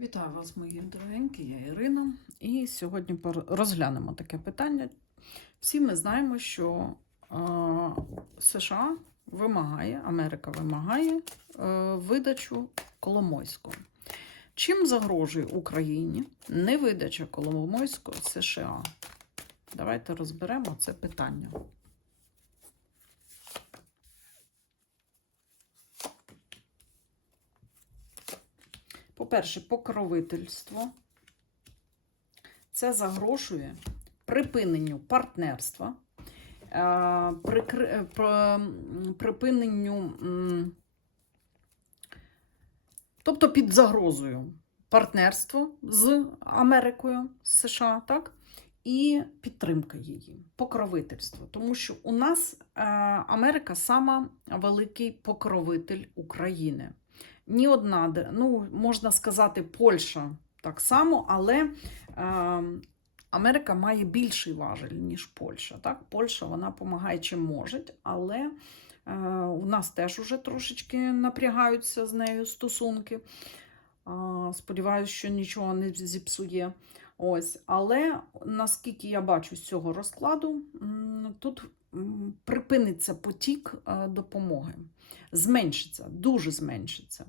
Вітаю вас, мої дорогенькі, я Ірина. І сьогодні розглянемо таке питання. Всі ми знаємо, що е, США вимагає, Америка вимагає е, видачу Коломойського. Чим загрожує Україні невидача Коломойського США? Давайте розберемо це питання. По-перше, покровительство. Це загрожує припиненню партнерства, е, е, припиненню, тобто під загрозою партнерство з Америкою, з США, так? І підтримка її, покровительство. Тому що у нас е, Америка сама великий покровитель України ні одна, ну, можна сказати, Польща так само, але е, Америка має більший важель, ніж Польща. Так? Польща вона допомагає чим може, але е, у нас теж уже трошечки напрягаються з нею стосунки. Сподіваюся, що нічого не зіпсує. Ось, але наскільки я бачу з цього розкладу, тут припиниться потік е, допомоги. Зменшиться, дуже зменшиться.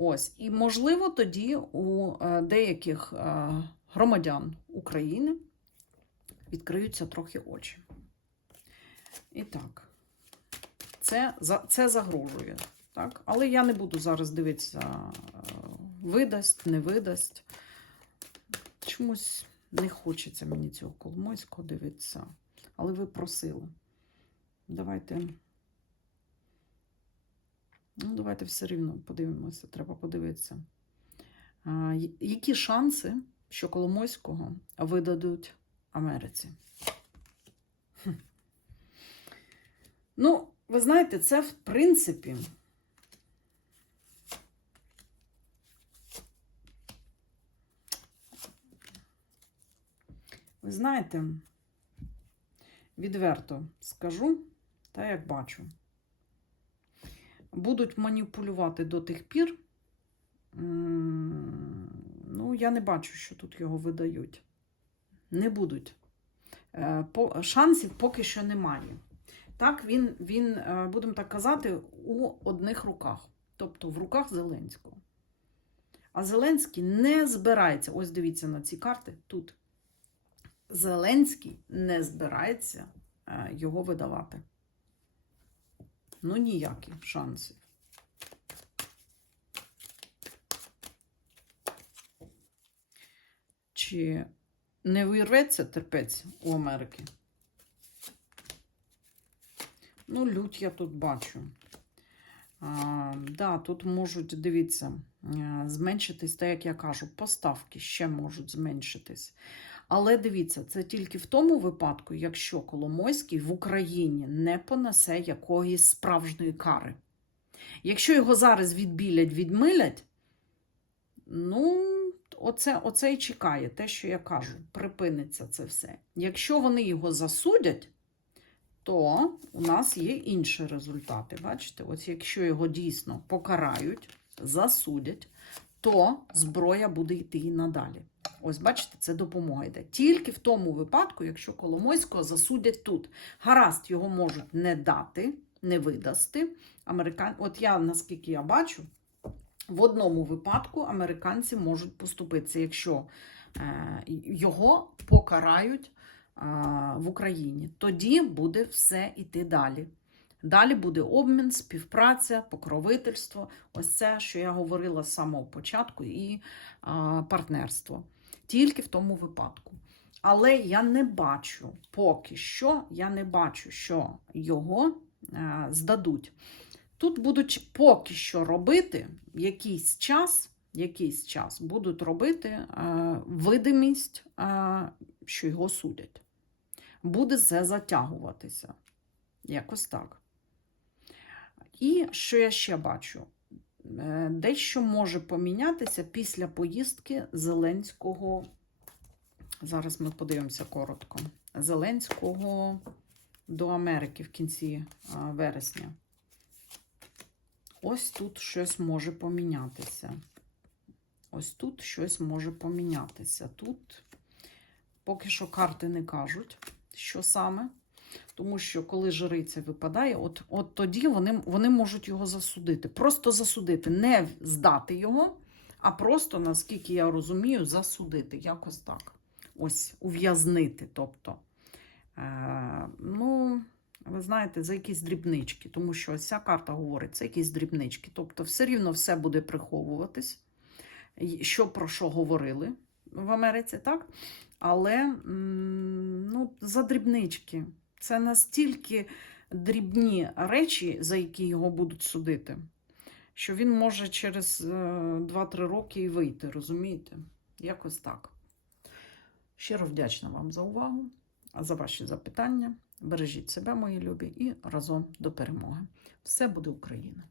Ось, і можливо, тоді у е, деяких е, громадян України відкриються трохи очі. І так, це, це загрожує. Так? Але я не буду зараз дивитися, е, видасть, не видасть. Чомусь не хочеться мені цього Коломойського дивитися. Але ви просили. Давайте. Ну, давайте все рівно подивимося, треба подивитися. А, які шанси, що Коломойського видадуть Америці? Хм. Ну, ви знаєте, це в принципі. Ви знаєте, відверто скажу, та як бачу будуть маніпулювати до тих пір. Ну, я не бачу, що тут його видають. Не будуть. Е, Шансів поки що немає. Так, він, він, е, будемо так казати, у одних руках, тобто в руках Зеленського. А Зеленський не збирається. Ось дивіться на ці карти тут. Зеленський не збирається е, його видавати. Ну, ніяких шансів. Чи не вирветься терпець у Америки? Ну, лють я тут бачу. А, да, тут можуть, дивіться, е, зменшитись, так як я кажу, поставки ще можуть зменшитись. Але дивіться, це тільки в тому випадку, якщо Коломойський в Україні не понесе якоїсь справжньої кари. Якщо його зараз відбілять, відмилять, ну, оце, оце і чекає, те, що я кажу, припиниться це все. Якщо вони його засудять, то у нас є інші результати. Бачите, ось якщо його дійсно покарають, засудять, то зброя буде йти і надалі. Ось, бачите, це допомога йде. Тільки в тому випадку, якщо Коломойського засудять тут. Гаразд, його можуть не дати, не видасти. Американ... От я, наскільки я бачу, в одному випадку американці можуть поступитися, якщо е, його покарають е, в Україні. Тоді буде все йти далі. Далі буде обмін, співпраця, покровительство. Ось це, що я говорила з самого початку, і а, партнерство. Тільки в тому випадку. Але я не бачу поки що, я не бачу, що його е, здадуть. Тут будуть поки що робити якийсь час, якийсь час будуть робити е, видимість, е, що його судять. Буде це затягуватися. Якось так. І що я ще бачу? Е, Дещо може помінятися після поїздки Зеленського. Зараз ми подивимося коротко. Зеленського до Америки в кінці вересня. Ось тут щось може помінятися. Ось тут щось може помінятися. Тут поки що карти не кажуть, що саме. Тому що коли жриця випадає, от, от тоді вони, вони можуть його засудити. Просто засудити, не здати його, а просто, наскільки я розумію, засудити. Якось так. Ось, ув'язнити. Тобто, е, ну, ви знаєте, за якісь дрібнички, тому що ось ця карта говорить, це якісь дрібнички. Тобто, все рівно все буде приховуватись, що про що говорили в Америці, так? Але ну, за дрібнички. Це настільки дрібні речі, за які його будуть судити, що він може через е, 2-3 роки і вийти, розумієте? Якось так. Щиро вдячна вам за увагу, за ваші запитання. Бережіть себе, мої любі, і разом до перемоги. Все буде Україна!